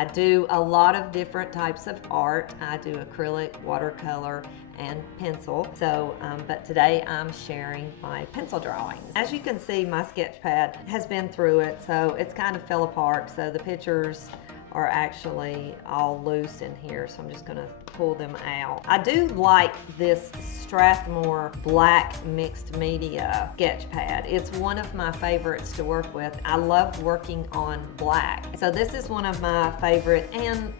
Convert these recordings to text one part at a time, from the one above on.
I do a lot of different types of art. I do acrylic, watercolor, and pencil. So, but today I'm sharing my pencil drawings. As you can see, my sketch pad has been through it, so it's kind of fell apart. So the pictures are actually all loose in here, so I'm just gonna pull them out. I do like this Strathmore black mixed media sketch pad. It's one of my favorites to work with. I love working on black. So this is one of my favorite and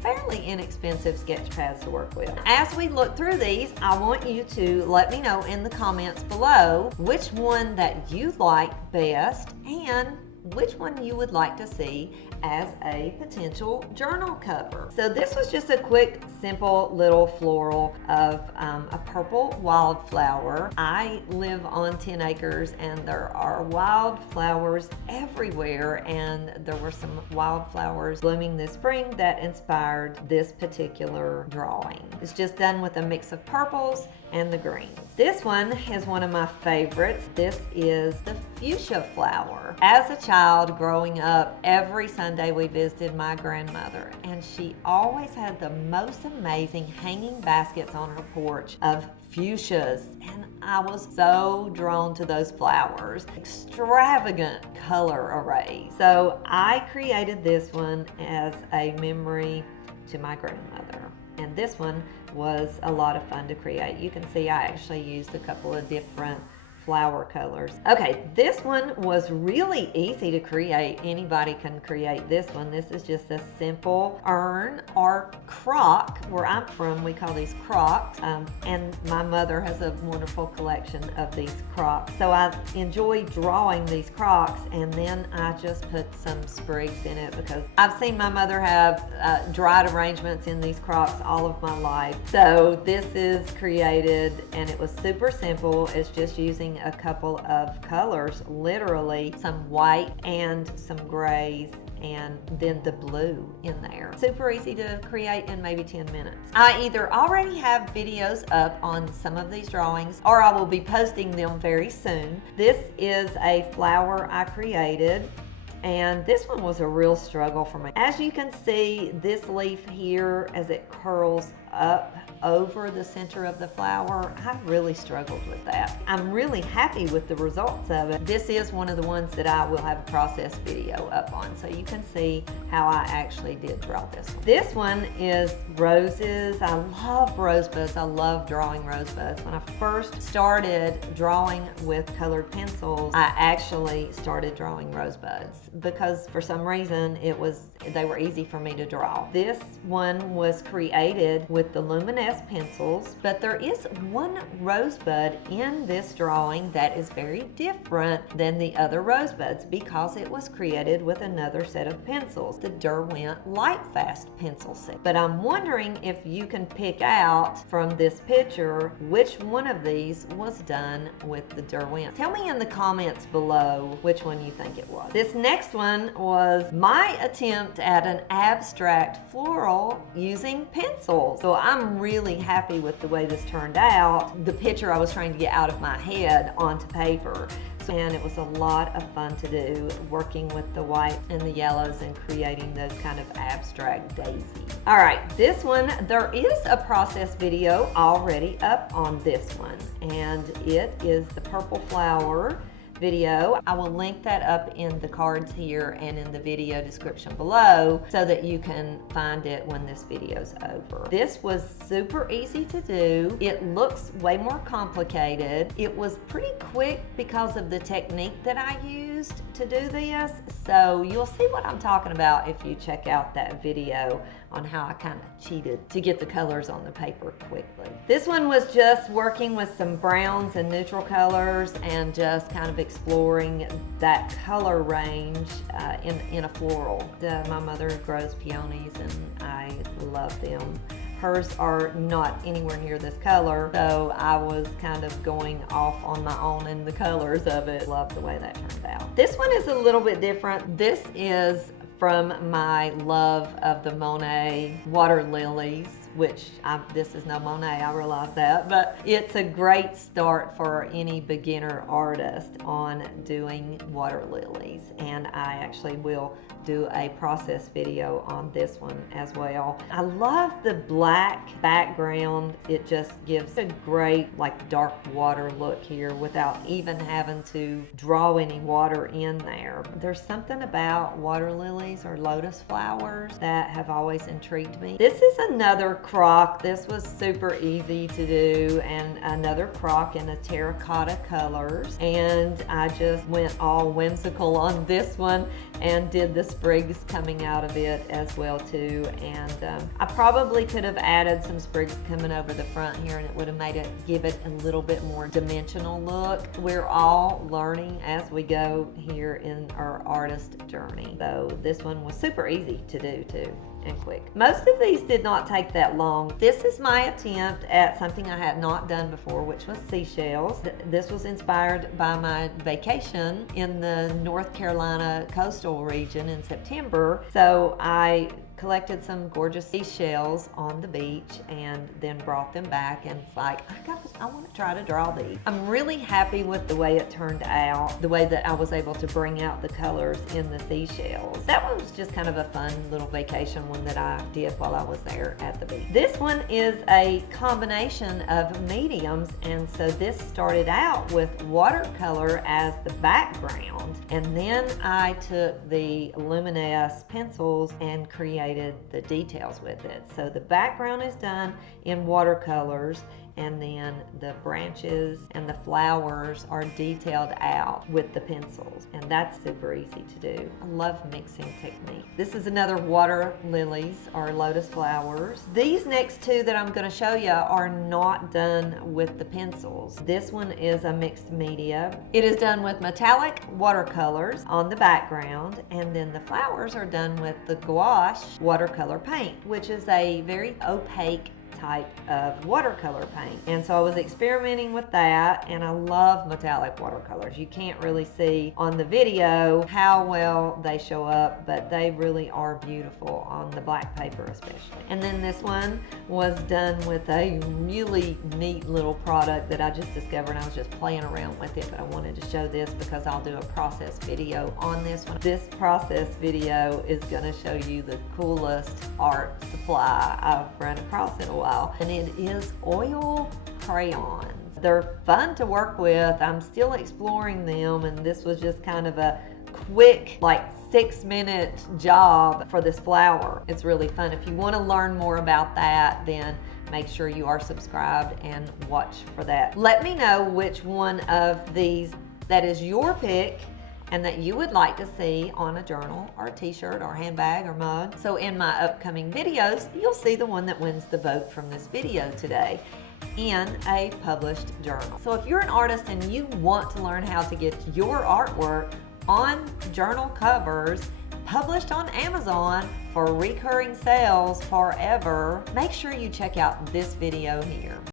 fairly inexpensive sketch pads to work with. As we look through these, I want you to let me know in the comments below which one that you like best and which one you would like to see as a potential journal cover. So this was just a quick, simple little floral of a purple wildflower. I live on 10 acres and there are wildflowers everywhere, and there were some wildflowers blooming this spring that inspired this particular drawing. It's just done with a mix of purples and the greens. This one is one of my favorites. This is the fuchsia flower. As a child growing up, every Sunday we visited my grandmother, and she always had the most amazing hanging baskets on her porch of fuchsias, and I was so drawn to those flowers. Extravagant color array. So I created this one as a memory to my grandmother. And this one was a lot of fun to create. You can see I actually used a couple of different flower colors. Okay, this one was really easy to create. Anybody can create this one. This is just a simple urn or crock. Where I'm from, we call these crocks. And my mother has a wonderful collection of these crocks. So I enjoy drawing these crocks, and then I just put some sprigs in it because I've seen my mother have dried arrangements in these crocks all of my life. So this is created, and it was super simple. It's just using a couple of colors, literally some white and some grays, and then the blue in there. Super easy to create in maybe 10 minutes. I either already have videos up on some of these drawings, or I will be posting them very soon. This is a flower I created, and this one was a real struggle for me. As you can see, this leaf here, as it curls up over the center of the flower, I really struggled with that. I'm really happy with the results of it. This is one of the ones that I will have a process video up on, so you can see how I actually did draw this one. This one is roses. I love rosebuds. I love drawing rosebuds. When I first started drawing with colored pencils, I actually started drawing rosebuds because for some reason they were easy for me to draw. This one was created with the Luminance pencils, but there is one rosebud in this drawing that is very different than the other rosebuds because it was created with another set of pencils, the Derwent Lightfast pencil set. But I'm wondering if you can pick out from this picture which one of these was done with the Derwent. Tell me in the comments below which one you think it was. This next one was my attempt at an abstract floral using pencils. So I'm really happy with the way this turned out. The picture I was trying to get out of my head onto paper. And it was a lot of fun to do, working with the white and the yellows and creating those kind of abstract daisies. All right, this one, there is a process video already up on this one, and it is the purple flower video. I will link that up in the cards here and in the video description below so that you can find it when this video's over. This was super easy to do. It looks way more complicated. It was pretty quick because of the technique that I used to do this. So you'll see what I'm talking about if you check out that video on how I kind of cheated to get the colors on the paper quickly. This one was just working with some browns and neutral colors and just kind of exploring that color range in a floral. My mother grows peonies and I love them. Hers are not anywhere near this color, so I was kind of going off on my own in the colors of it. Love the way that turned out. This one is a little bit different. This is from my love of the Monet water lilies, which this is no Monet, I realize that, but it's a great start for any beginner artist on doing water lilies. And I actually will do a process video on this one as well. I love the black background. It just gives a great like dark water look here without even having to draw any water in there. There's something about water lilies or lotus flowers that have always intrigued me. This is another crock. This was super easy to do, and another crock in a terracotta colors, and I just went all whimsical on this one and did the sprigs coming out of it as well too. And I probably could have added some sprigs coming over the front here, and it would have made it give it a little bit more dimensional look. We're all learning as we go here in our artist journey. So this one was super easy to do too, and quick. Most of these did not take that long. This is my attempt at something I had not done before, which was seashells. This was inspired by my vacation in the North Carolina coastal region in September. So I collected some gorgeous seashells on the beach and then brought them back, and it's like, I want to try to draw these. I'm really happy with the way it turned out, the way that I was able to bring out the colors in the seashells. That one was just kind of a fun little vacation one that I did while I was there at the beach. This one is a combination of mediums, and so this started out with watercolor as the background, and then I took the Luminance pencils and created the details with it. So the background is done in watercolors, and then the branches and the flowers are detailed out with the pencils, and that's super easy to do. I love mixing technique. This is another water lilies or lotus flowers. These next two that I'm going to show you are not done with the pencils. This one is a mixed media. It is done with metallic watercolors on the background, and then the flowers are done with the gouache watercolor paint, which is a very opaque type of watercolor paint. And so I was experimenting with that, and I love metallic watercolors. You can't really see on the video how well they show up, but they really are beautiful on the black paper especially. And then this one was done with a really neat little product that I just discovered, and I was just playing around with it, but I wanted to show this because I'll do a process video on this one. This process video is going to show you the coolest art supply I've run across in a while. And it is oil crayons. They're fun to work with. I'm still exploring them, and this was just kind of a quick, like 6-minute job for this flower. It's really fun. If you want to learn more about that, then make sure you are subscribed and watch for that. Let me know which one of these that is your pick and that you would like to see on a journal or a t-shirt or handbag or mug. So in my upcoming videos, you'll see the one that wins the vote from this video today in a published journal. So if you're an artist and you want to learn how to get your artwork on journal covers published on Amazon for recurring sales forever, make sure you check out this video here.